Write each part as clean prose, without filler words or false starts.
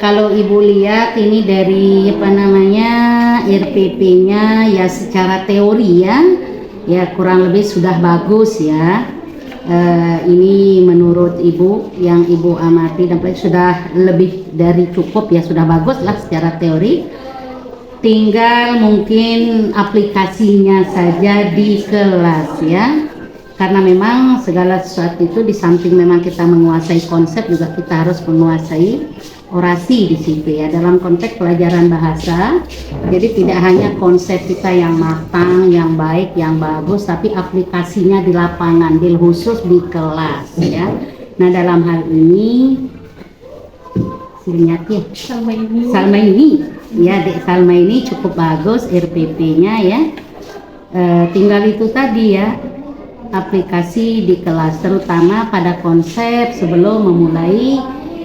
Kalau Ibu lihat ini dari RPP-nya ya secara teori ya kurang lebih sudah bagus ya. Ini menurut Ibu yang Ibu amati dan sudah lebih dari cukup ya, sudah bagus lah secara teori. Tinggal mungkin aplikasinya saja di kelas ya, karena memang segala sesuatu itu di samping memang kita menguasai konsep, juga kita harus menguasai orasi di situ ya, dalam konteks pelajaran bahasa. Jadi tidak hanya konsep kita yang matang, yang baik, yang bagus, tapi aplikasinya di lapangan, bil khusus di kelas ya. Nah dalam hal ini Salma ini ya, Dek Salma ini cukup bagus RPP-nya ya. Tinggal itu tadi ya, aplikasi di kelas, terutama pada konsep sebelum memulai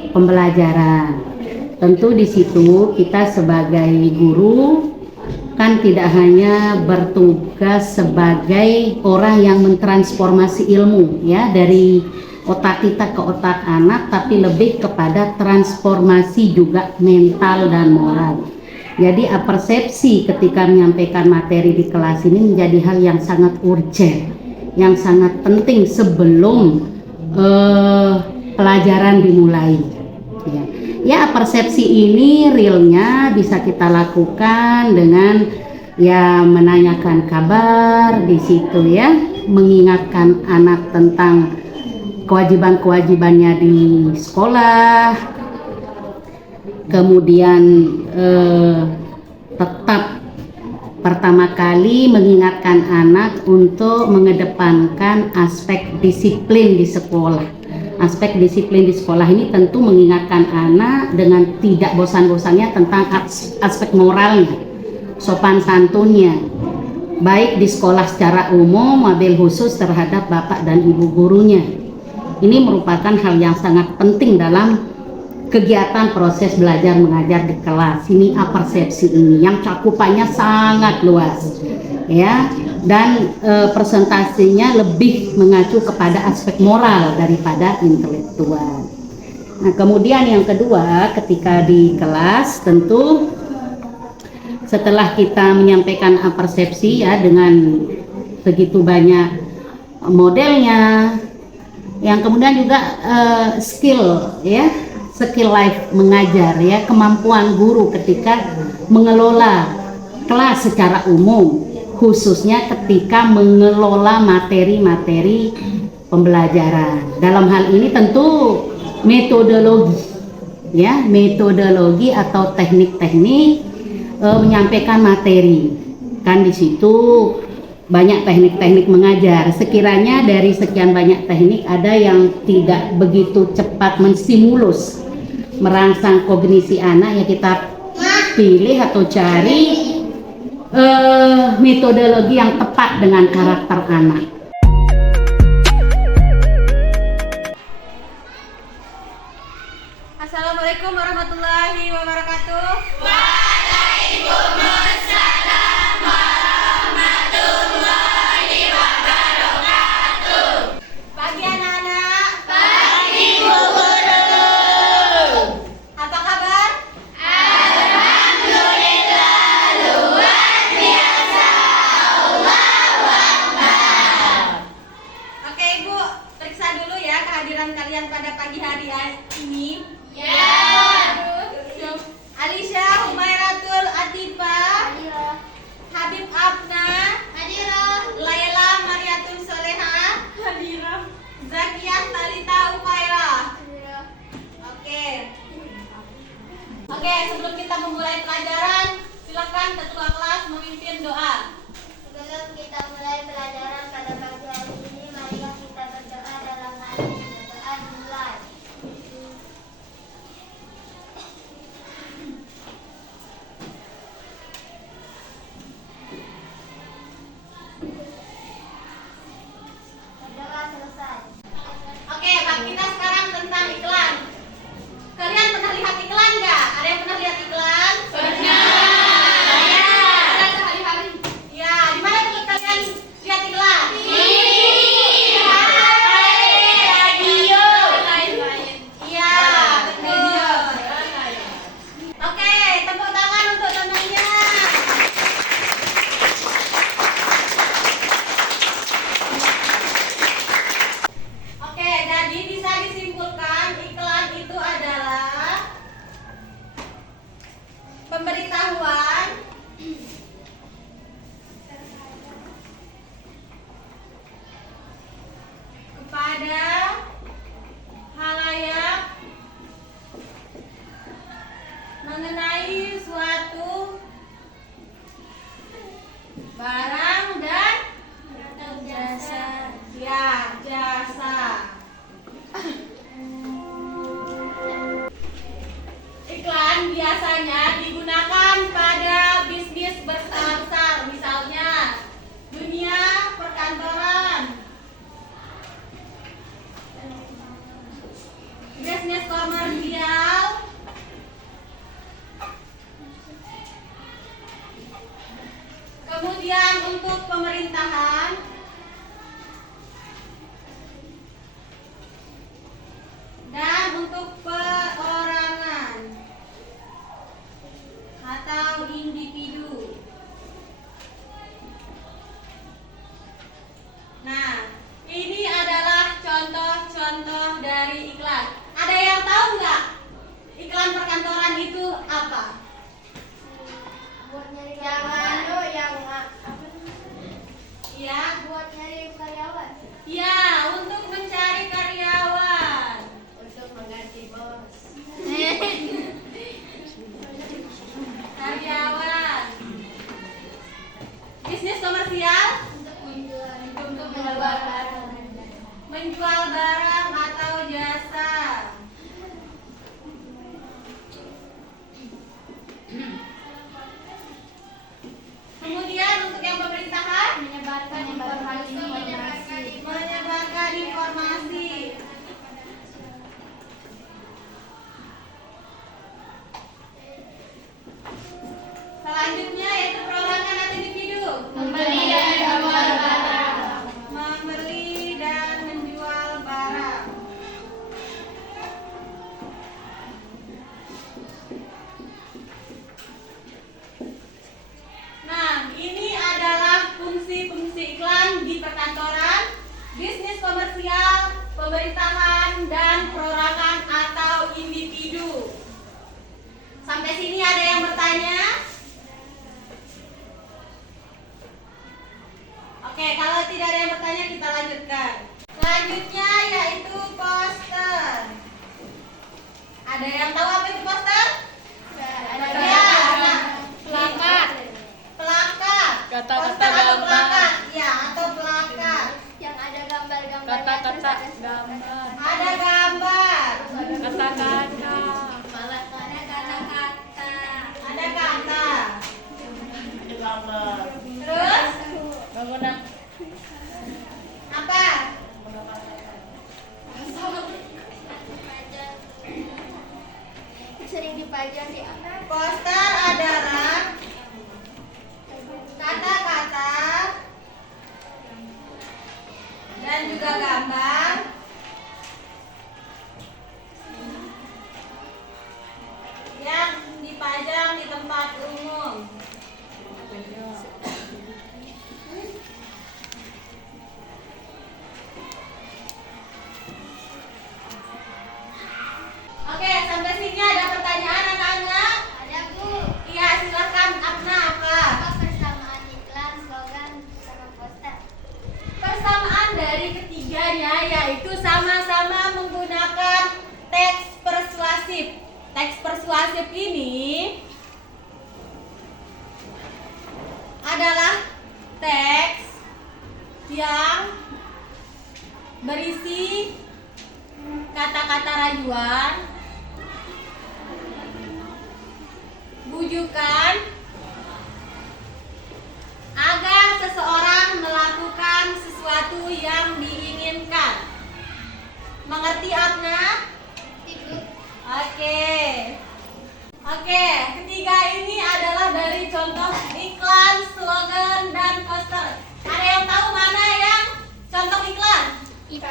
pembelajaran. Tentu di situ kita sebagai guru kan tidak hanya bertugas sebagai orang yang mentransformasi ilmu ya dari otak kita ke otak anak, tapi lebih kepada transformasi juga mental dan moral. Jadi persepsi ketika menyampaikan materi di kelas ini menjadi hal yang sangat urgent, yang sangat penting sebelum pelajaran dimulai. Ya persepsi ini realnya bisa kita lakukan dengan ya menanyakan kabar di situ ya, mengingatkan anak tentang kewajiban-kewajibannya di sekolah, kemudian tetap pertama kali mengingatkan anak untuk mengedepankan aspek disiplin di sekolah. Aspek disiplin di sekolah ini tentu mengingatkan anak dengan tidak bosan-bosannya tentang aspek moralnya, sopan santunnya, baik di sekolah secara umum maupun khusus terhadap bapak dan ibu gurunya. Ini merupakan hal yang sangat penting dalam kegiatan proses belajar mengajar di kelas. Ini persepsi ini yang cakupannya sangat luas ya, dan presentasinya lebih mengacu kepada aspek moral daripada intelektual. Nah kemudian yang kedua, ketika di kelas tentu setelah kita menyampaikan persepsi ya dengan begitu banyak modelnya, yang kemudian juga skill ya, skill life mengajar ya, kemampuan guru ketika mengelola kelas secara umum, khususnya ketika mengelola materi-materi pembelajaran. Dalam hal ini tentu metodologi ya, metodologi atau teknik-teknik menyampaikan materi. Kan di situ banyak teknik-teknik mengajar. Sekiranya dari sekian banyak teknik ada yang tidak begitu cepat menstimulus, merangsang kognisi anak, ya kita pilih atau cari metodologi yang tepat dengan karakter anak. Assalamualaikum warahmatullahi wabarakatuh. Waalaikumsalam warahmatullahi wabarakatuh. Pagi anak-anak. Pagi Bu Guru. Apa kabar? Alhamdulillah luar biasa. Allahu Akbar. Oke Ibu, periksa dulu ya kehadiran kalian pada pagi hari ini. Ya. Alisha Humairatul Atifa, Habib Abna, Laila Mariatul Soleha, Zakiyah Talita Umairah. Oke, sebelum kita memulai pelajaran, silakan ketua kelas memimpin doa. Sebelum kita mulai pelajaran pada pagi hari ini, marilah kita berdoa dalam hati. Doa dimulai. Berdoa selesai. Oke, Pak, kita sekarang tentang iklan. Kalian pernah lihat iklan nggak? Ada yang pernah lihat iklan? Pernah. Ya, di mana tempat kalian lihat iklan? biasanya digunakan pada bisnis berskala besar, misalnya dunia perkantoran, bisnis komersial, kemudian untuk pemerintahan, dan untuk perorangan atau individu. Nah, ini adalah contoh-contoh dari iklan. Ada yang tahu nggak iklan perkantoran itu apa? Buat nyari Yang anu, yang Ya, buat nyari karyawan. ya, untuk mencari karyawan. untuk mengganti bos. Karyawan. Bisnis komersial, Untuk menjual barang. menjual barang atau jasa. Kemudian untuk yang pemerintahan, Menyebarkan informasi. menyebarkan informasi. Selanjutnya yaitu perorangan atau individu. Membeli dan menjual barang. Membeli dan menjual barang. Nah, ini adalah fungsi-fungsi iklan di perkantoran, bisnis komersial, pemerintahan, dan perorangan atau individu. Sampai sini ada yang bertanya? Oke, kalau tidak ada yang bertanya kita lanjutkan. Selanjutnya yaitu poster. Ada yang tahu apa itu poster? Ya, nah, Plakat. Plakat. Kata-kata Poster atau gambar. plakat? Ya, atau plakat. Yang ada gambar-gambar. Kata-kata gambar. Ada gambar. Kata-kata. Ada kata. Ada gambar. Terus Bangunan. apa? Sering dipajang di atas. Poster adalah kata-kata dan juga gambar yang dipajang di tempat umum. Oke, sampai sini ada pertanyaan anak-anak? Ada Bu. Iya, silakan. Apna apa? Apa persamaan iklan, slogan, sama poster? Persamaan dari ketiganya yaitu sama-sama menggunakan teks persuasif. Teks persuasif ini adalah teks yang berisi kata-kata rayuan, bujukan, agar seseorang melakukan sesuatu yang diinginkan. Mengerti, Abna? Oke. Oke, ketiga ini adalah dari contoh iklan, slogan, dan poster. Ada yang tahu mana yang contoh iklan? Ini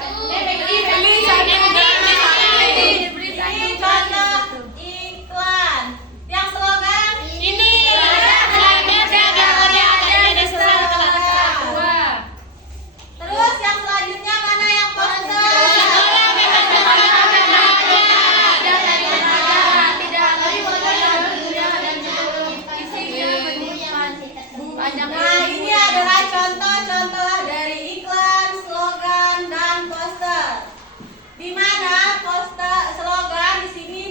contoh iklan. Yang slogan? Ini. Terus yang selanjutnya mana yang poster? Nah, ini adalah contoh-contoh dari iklan, slogan, dan poster. Di mana poster, slogan di sini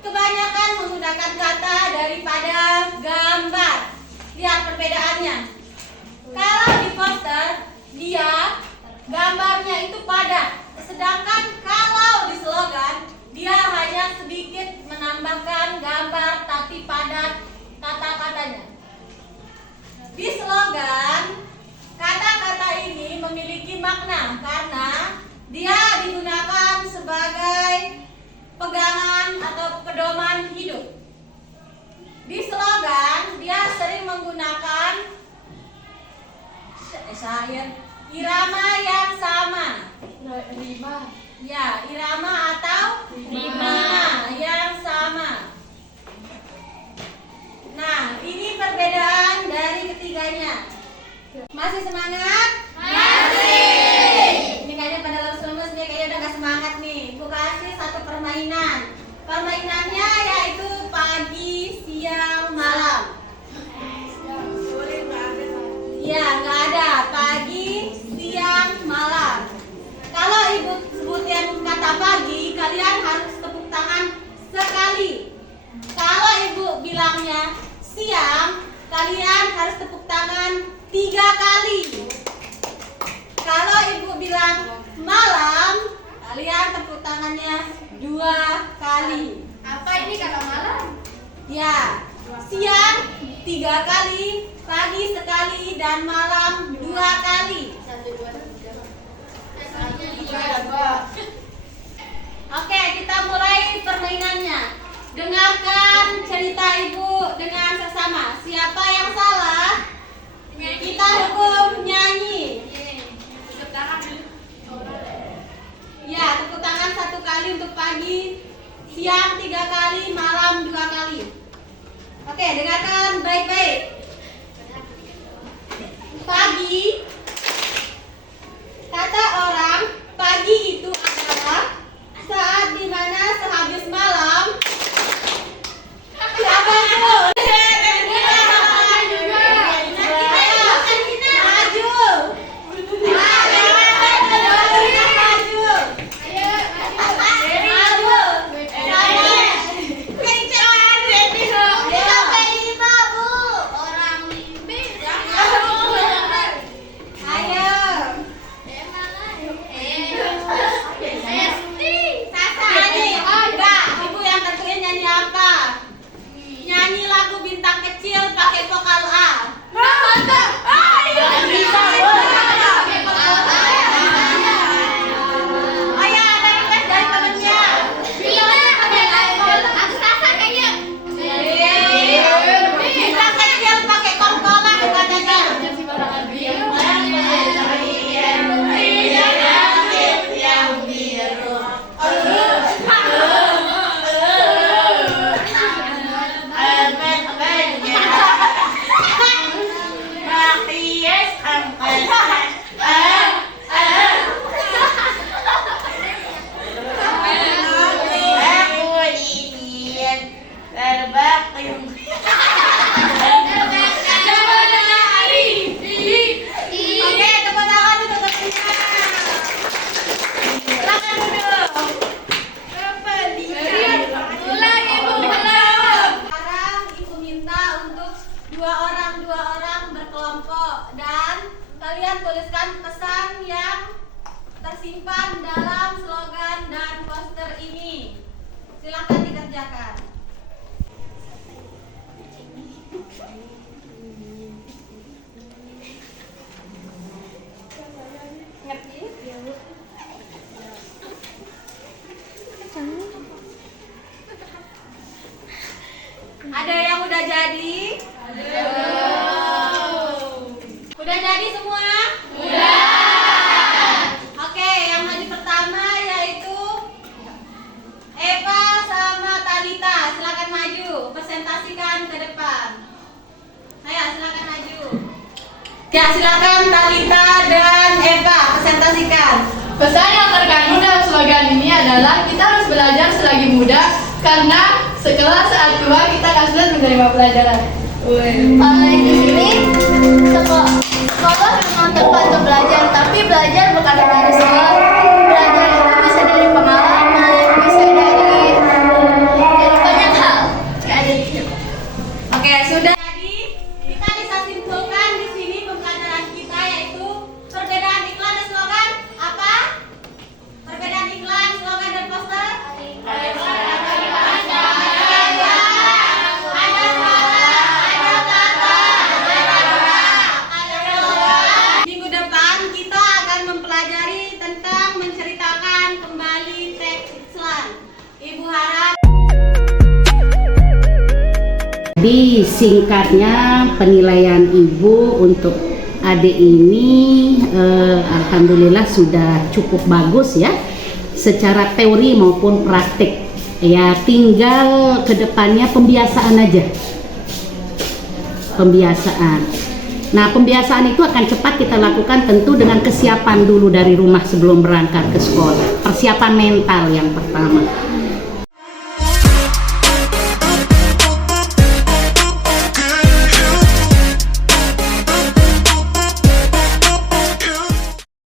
kebanyakan menggunakan kata daripada gambar. Lihat perbedaannya. Kalau di poster, dia gambarnya itu padat. Sedangkan kalau di slogan, dia hanya sedikit menambahkan gambar syair. Irama yang sama. Lima. Ya, irama atau Lima. yang sama. Nah, ini perbedaan dari ketiganya. Masih semangat? Masih. Ini kayaknya pada lemes-lemes nih, kayaknya udah gak semangat nih. Bu kasih satu permainan. Permainannya yaitu pagi, siang, malam. Ya, nggak ada. Pagi, siang, malam. Kalau ibu sebutin kata pagi, kalian harus tepuk tangan sekali. Kalau ibu bilangnya siang, kalian harus tepuk tangan 3 kali. Kalau ibu bilang malam, kalian tepuk tangannya 2 kali. Apa ini kata malam? Ya, siang 3 kali, pagi sekali, dan malam 2 kali. 1, 2, 3. Oke, kita mulai permainannya. Dengarkan cerita ibu dengan seksama. Siapa yang salah, kita hukum nyanyi. Ya, tepuk tangan 1 kali untuk pagi, siang 3 kali, malam 2 kali. Oke, dengarkan baik-baik. Pagi, kata orang, pagi itu adalah saat dimana sehabis malam. Siapa itu? Nyanyi lagu Bintang Kecil pakai vokal A. Oh ya, ada request dari temennya. Bintang Kecil pakai kongkolan katanya. Oke, tepuk tangan untuk temennya. Silakan duduk. Sekarang ibu minta untuk dua orang berkelompok, dan kalian tuliskan pesan yang tersimpan dalam slogan dan poster ini. Silakan dikerjakan. Ngerti? Ada yang udah jadi? Udah jadi semua? Oke, yang maju pertama yaitu Eva sama Talita. Silakan maju, presentasikan ke depan. Ayo, silakan maju. Ya, silakan Talita dan Eva presentasikan. Pesan yang terkandung dalam slogan ini adalah kita harus belajar selagi muda, karena sekelas saat tua kita akan sulit menerima pelajaran. Oleh di sini, sekolah memang tempat untuk belajar, tapi belajar bukan hanya dari sekolah. Belajar itu bisa dari pengalaman, bisa dari banyak hal. Oke, sudah jadi. Kita bisa simpulkan di sini pembelajaran kita yaitu perbedaan iklan dan slogan apa? Perbedaan iklan, slogan dan poster? Minggu depan kita akan mempelajari tentang menceritakan kembali teks iklan. Ibu harap Jadi singkatnya penilaian ibu untuk adik ini alhamdulillah sudah cukup bagus ya, secara teori maupun praktik. Ya tinggal kedepannya pembiasaan aja, pembiasaan. Nah pembiasaan itu akan cepat kita lakukan tentu dengan kesiapan dulu dari rumah sebelum berangkat ke sekolah. Persiapan mental yang pertama.